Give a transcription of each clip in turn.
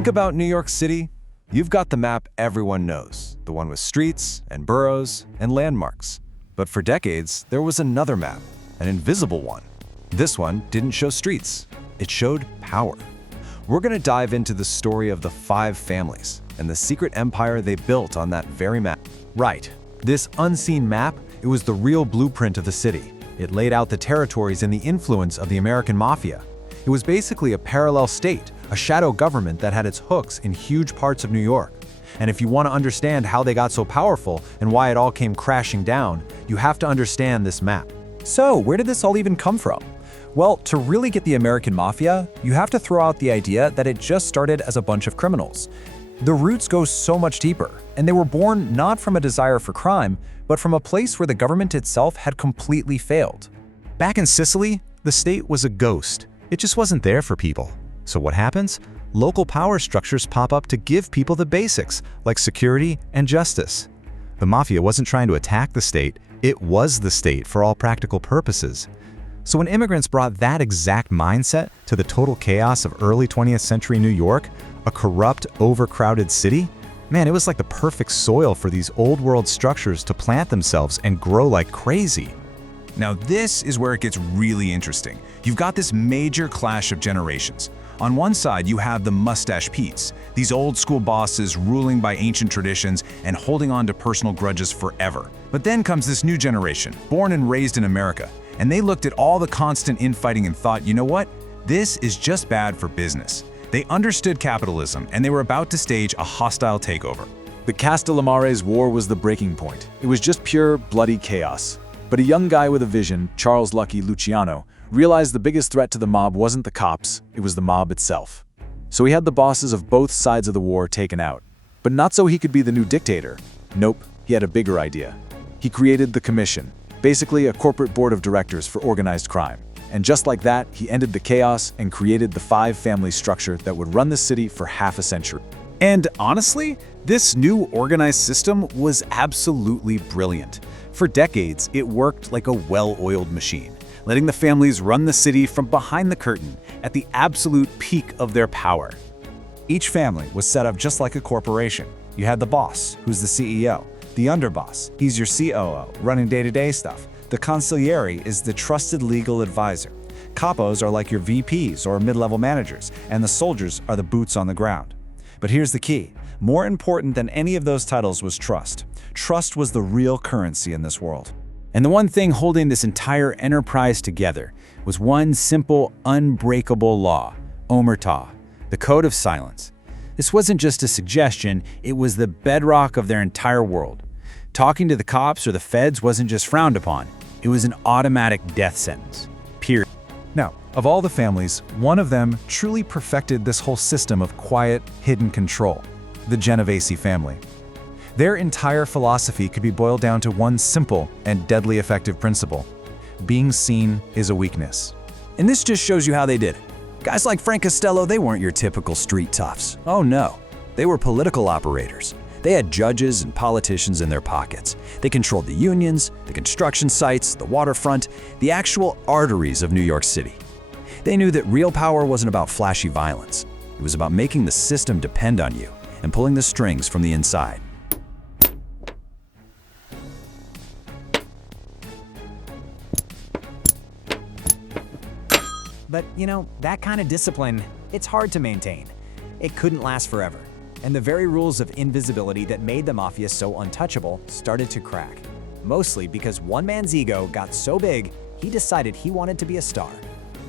Think about New York City. You've got the map everyone knows, the one with streets and boroughs and landmarks. But for decades, there was another map, an invisible one. This one didn't show streets, it showed power. We're gonna dive into the story of the 5 families and the secret empire they built on that very map. Right, this unseen map, it was the real blueprint of the city. It laid out the territories and the influence of the American Mafia. It was basically a parallel state, a shadow government that had its hooks in huge parts of New York. And if you want to understand how they got so powerful and why it all came crashing down, you have to understand this map. So, where did this all even come from? Well, to really get the American Mafia, you have to throw out the idea that it just started as a bunch of criminals. The roots go so much deeper, and they were born not from a desire for crime, but from a place where the government itself had completely failed. Back in Sicily, the state was a ghost. It just wasn't there for people. So what happens? Local power structures pop up to give people the basics, like security and justice. The Mafia wasn't trying to attack the state, it was the state for all practical purposes. So when immigrants brought that exact mindset to the total chaos of early 20th century New York, a corrupt, overcrowded city, man, it was like the perfect soil for these old world structures to plant themselves and grow like crazy. Now this is where it gets really interesting. You've got this major clash of generations. On one side, you have the Mustache Pete's, these old school bosses ruling by ancient traditions and holding on to personal grudges forever. But then comes this new generation, born and raised in America, and they looked at all the constant infighting and thought, you know what? This is just bad for business. They understood capitalism, and they were about to stage a hostile takeover. The Castellammarese War was the breaking point. It was just pure, bloody chaos. But a young guy with a vision, Charles Lucky Luciano, realized the biggest threat to the mob wasn't the cops, it was the mob itself. So he had the bosses of both sides of the war taken out. But not so he could be the new dictator. Nope, he had a bigger idea. He created the Commission, basically a corporate board of directors for organized crime. And just like that, he ended the chaos and created the 5-family structure that would run the city for half a century. And honestly, this new organized system was absolutely brilliant. For decades, it worked like a well-oiled machine, letting the families run the city from behind the curtain at the absolute peak of their power. Each family was set up just like a corporation. You had the boss, who's the CEO, the underboss, he's your COO, running day-to-day stuff. The consigliere is the trusted legal advisor. Capos are like your VPs or mid-level managers, and the soldiers are the boots on the ground. But here's the key. More important than any of those titles was trust. Trust was the real currency in this world. And the one thing holding this entire enterprise together was one simple, unbreakable law, omerta, the code of silence. This wasn't just a suggestion, it was the bedrock of their entire world. Talking to the cops or the feds wasn't just frowned upon, it was an automatic death sentence. Period. Now, of all the families, one of them truly perfected this whole system of quiet, hidden control, the Genovese family. Their entire philosophy could be boiled down to one simple and deadly effective principle. Being seen is a weakness. And this just shows you how they did it. Guys like Frank Costello, they weren't your typical street toughs. Oh no, they were political operators. They had judges and politicians in their pockets. They controlled the unions, the construction sites, the waterfront, the actual arteries of New York City. They knew that real power wasn't about flashy violence. It was about making the system depend on you and pulling the strings from the inside. But, you know, that kind of discipline, it's hard to maintain. It couldn't last forever. And the very rules of invisibility that made the Mafia so untouchable started to crack. Mostly because one man's ego got so big, he decided he wanted to be a star.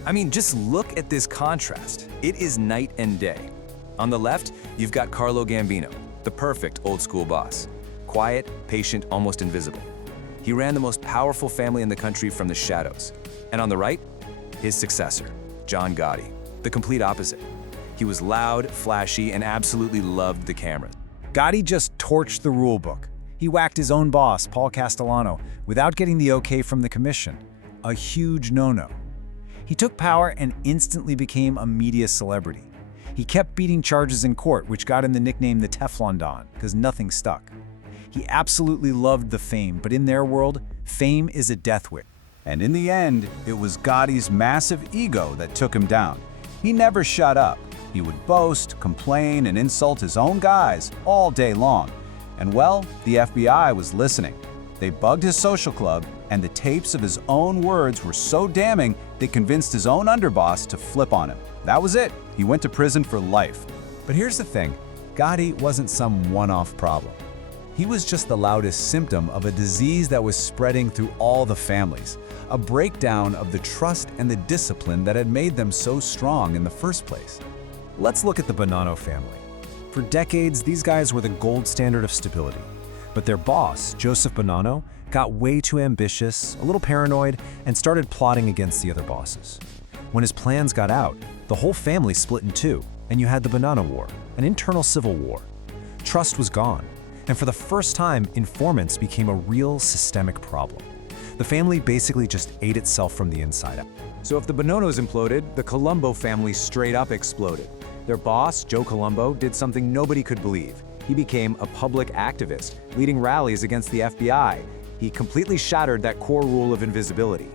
I mean, just look at this contrast. It is night and day. On the left, you've got Carlo Gambino, the perfect old school boss. Quiet, patient, almost invisible. He ran the most powerful family in the country from the shadows. And on the right, his successor, John Gotti, the complete opposite. He was loud, flashy, and absolutely loved the cameras. Gotti just torched the rule book. He whacked his own boss, Paul Castellano, without getting the okay from the commission. A huge no-no. He took power and instantly became a media celebrity. He kept beating charges in court, which got him the nickname the Teflon Don, because nothing stuck. He absolutely loved the fame, but in their world, fame is a death wish. And in the end, it was Gotti's massive ego that took him down. He never shut up. He would boast, complain, and insult his own guys all day long. And well, the FBI was listening. They bugged his social club, and the tapes of his own words were so damning they convinced his own underboss to flip on him. That was it. He went to prison for life. But here's the thing, Gotti wasn't some one-off problem. He was just the loudest symptom of a disease that was spreading through all the families, a breakdown of the trust and the discipline that had made them so strong in the first place. Let's look at the Bonanno family. For decades, these guys were the gold standard of stability. But their boss, Joseph Bonanno, got way too ambitious, a little paranoid, and started plotting against the other bosses. When his plans got out, the whole family split in two, and you had the Bonanno War, an internal civil war. Trust was gone, and for the first time, informants became a real systemic problem. The family basically just ate itself from the inside out. So if the Bonannos imploded, the Colombo family straight up exploded. Their boss, Joe Colombo, did something nobody could believe. He became a public activist, leading rallies against the FBI. He completely shattered that core rule of invisibility.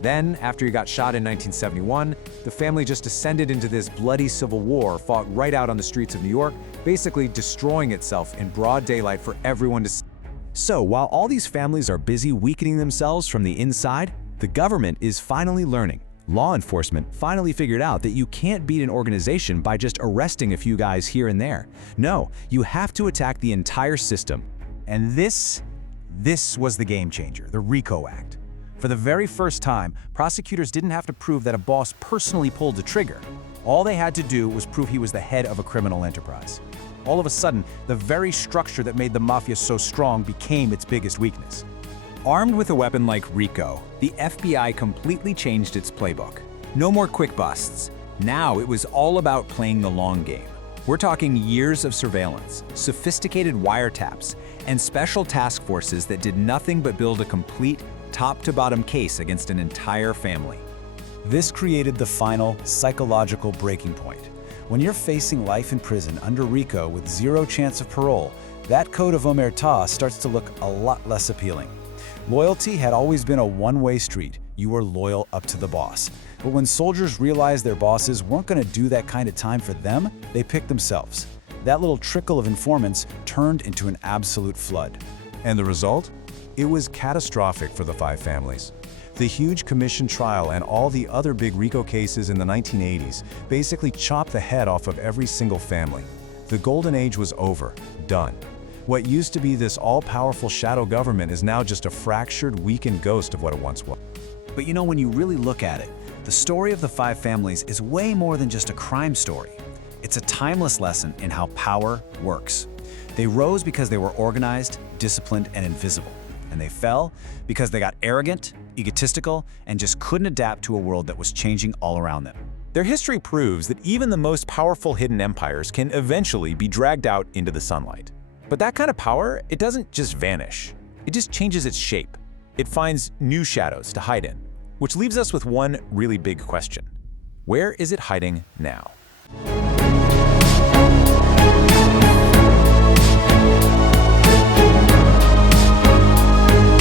Then, after he got shot in 1971, the family just descended into this bloody civil war fought right out on the streets of New York, basically destroying itself in broad daylight for everyone to see. So, while all these families are busy weakening themselves from the inside, the government is finally learning. Law enforcement finally figured out that you can't beat an organization by just arresting a few guys here and there. No, you have to attack the entire system. And this was the game changer, the RICO Act. For the very first time, prosecutors didn't have to prove that a boss personally pulled the trigger. All they had to do was prove he was the head of a criminal enterprise. All of a sudden, the very structure that made the Mafia so strong became its biggest weakness. Armed with a weapon like RICO, the FBI completely changed its playbook. No more quick busts. Now it was all about playing the long game. We're talking years of surveillance, sophisticated wiretaps, and special task forces that did nothing but build a complete, top-to-bottom case against an entire family. This created the final psychological breaking point. When you're facing life in prison under RICO with zero chance of parole, that code of omerta starts to look a lot less appealing. Loyalty had always been a one-way street. You were loyal up to the boss. But when soldiers realized their bosses weren't going to do that kind of time for them, they picked themselves. That little trickle of informants turned into an absolute flood. And the result? It was catastrophic for the five families. The huge commission trial and all the other big RICO cases in the 1980s basically chopped the head off of every single family. The golden age was over, done. What used to be this all-powerful shadow government is now just a fractured, weakened ghost of what it once was. But you know, when you really look at it, the story of the five families is way more than just a crime story. It's a timeless lesson in how power works. They rose because they were organized, disciplined, and invisible. And they fell because they got arrogant, egotistical, and just couldn't adapt to a world that was changing all around them. Their history proves that even the most powerful hidden empires can eventually be dragged out into the sunlight. But that kind of power, it doesn't just vanish. It just changes its shape. It finds new shadows to hide in, which leaves us with one really big question. Where is it hiding now?